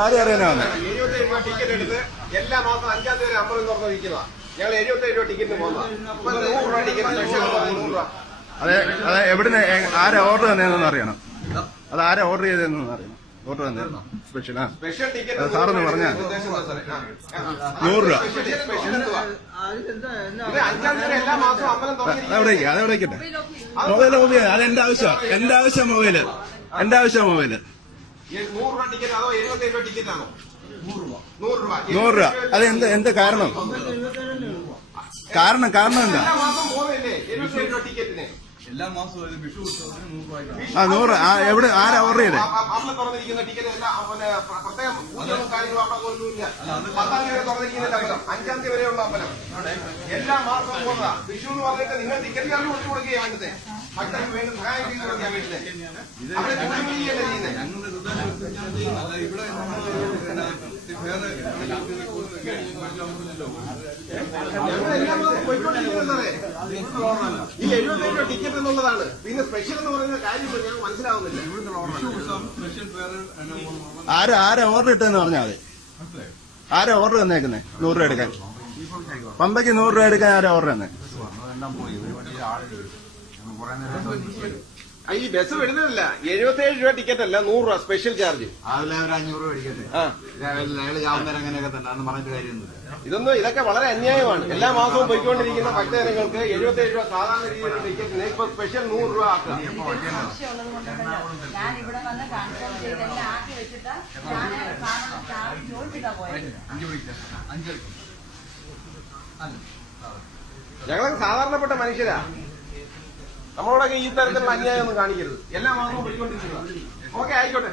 കാര്യം അറിയാനാണ്? എഴുപത്തേഴ് രൂപ ടിക്കറ്റ് എടുത്ത് എല്ലാ മാസം അഞ്ചാം തീയതി അമ്പലം തുറന്നിരിക്കുന്നതാ ഞങ്ങൾ എഴുപത്തേഴ് രൂപ ടിക്കറ്റ് പോകുന്നതാ. ഇപ്പൊ നൂറ് രൂപ ടിക്കറ്റ് നൂറ് രൂപ. അതെ അതെ എവിടുന്ന് എ- ആരാ ഓർഡർ തന്നതെന്ന് അറിയണം. അത് ആരാ ഓർഡർ ചെയ്തതെന്ന് അറിയണം. ഓർഡർ തന്നേന്നു? സ്പെഷ്യൽ ആ. സ്പെഷ്യൽ ടിക്കറ്റ് അത് സാറൊന്ന് പറഞ്ഞാ. ഉദ്ദേശം എന്താ സാറേ? ആ. നൂറ് രൂപ. സ്പെഷ്യൽ സ്പെഷ്യൽ എന്തുവാ? ഇത് അഞ്ചാം തീയതി എല്ലാ മാസവും അമ്പലം തുറന്നിരിക്കും അതെവിടേക്ക് അതെവിടേക്കട്ടെ മൊബൈൽ മൊബൈൽ അത് എന്റെ ആവശ്യമാണ് എന്റെ ആവശ്യം മൊബൈൽ എന്റെ ആവശ്യം മൊബൈൽ നൂറ് രൂപ ടിക്കറ്റ് അതോ എഴുപത്തേഴ് രൂപ ടിക്കറ്റ് ആണോ? നൂറ് രൂപ. നൂറ് രൂപ. അത് എന്ത് എന്ത് കാരണം? കാരണം കാരണം എന്താ എല്ലാ മാസം പോകുന്നില്ലേ എഴുപത്തേഴ് രൂപ ടിക്കറ്റിന് എല്ലാ മാസവും ഒരു വിഷു ഉത്സവത്തിന് നൂറ് രൂപയ്ക്ക് ആ നൂറ് ആ എവിടെ ആരാ ഓർഡർ ചെയ്തേ? അ- അ- തുറന്നിരിക്കുന്ന ടിക്കറ്റ് എല്ലാം പിന്നെ പ്ര- പ്രത്യേകം പൂജകളും കാര്യങ്ങളും അവിടെ ഒന്നുമില്ല പത്താം തീയതി വരെ തുറന്നിരിക്കുന്നില്ല അമ്പലം. അഞ്ചാം തീയതി വരെയുള്ള അമ്പലം. എല്ലാ മാസവും പോകുന്നതാ വിഷു എന്ന് പറഞ്ഞിട്ട് നിങ്ങൾ ടിക്കറ്റ് ചാർജ് കൊടുത്തു കൊടുക്കുകയാണ് വേണ്ടത്? ഭക്തർക്ക് വേണ്ടി സഹായം ചെയ്ത് കൊടുക്കാൻ വേണ്ടത്? അവിടെ ഞങ്ങളുടെ ഇവിടെ നമ്മൾ പിന്നെ വേറെ മനസ്സിലാവുന്നില്ലല്ലോ ഞങ്ങൾ എല്ലാ മാസവും പോയിക്കൊണ്ടിരിക്കുന്നത് സാറേ. ഈ രൂപ ടിക്കറ്റ് എന്നുള്ളതാണ്. പിന്നെ സ്പെഷ്യൽ എന്ന് പറയുന്ന കാര്യം? ആരാ ആരാ ഓർഡർ ഇട്ടെന്ന് പറഞ്ഞാൽ മതി. ആരാ ഓർഡർ തന്നേക്കുന്നേ? നൂറ് രൂപ എടുക്കാൻ. പമ്പയ്ക്ക് നൂറ് രൂപ എടുക്കാൻ ആരാ ഓർഡർ തന്നെ? ഈ ബസ് വിടുന്നതല്ല. എഴുപത്തേഴ് രൂപ ടിക്കറ്റ് അല്ല നൂറ് രൂപ സ്പെഷ്യൽ ചാർജ് അതിലെ ഒരു അഞ്ഞൂറ് രൂപ ടിക്കറ്റ് ആ. അയാൾ ചാവുന്നേരം അങ്ങനെയൊക്കെ തന്നെ അന്ന് പറഞ്ഞിട്ട് കാര്യമൊന്നുമില്ല ഇതൊന്നും ഇതൊക്കെ വളരെ അന്യായമാണ്. എല്ലാ മാസവും പോയിക്കൊണ്ടിരിക്കുന്ന ഭക്തജനങ്ങൾക്ക് എഴുപത്തേഴ് രൂപ സാധാരണ രീതിയിലുള്ള ടിക്കറ്റിന് ഇപ്പൊ സ്പെഷ്യൽ നൂറ് രൂപ ആക്കുക. ആവശ്യമുള്ളത് കൊണ്ടുണ്ടല്ലോ ഞാൻ ഇവിടെ വന്ന് കൺഫേം ചെയ്ത് എല്ലാം ആക്കി വെച്ചിട്ട് ഞാൻ ചാർജ് ചോദിച്ചിട്ടാ പോയത്. അഞ്ച്. ഞങ്ങളൊക്കെ സാധാരണപ്പെട്ട മനുഷ്യരാ. നമ്മളോടൊക്കെ ഈ തരത്തിലുള്ള അന്യായം ഒന്നും കാണിക്കരുത്. എല്ലാം ഓക്കെ ആയിക്കോട്ടെ.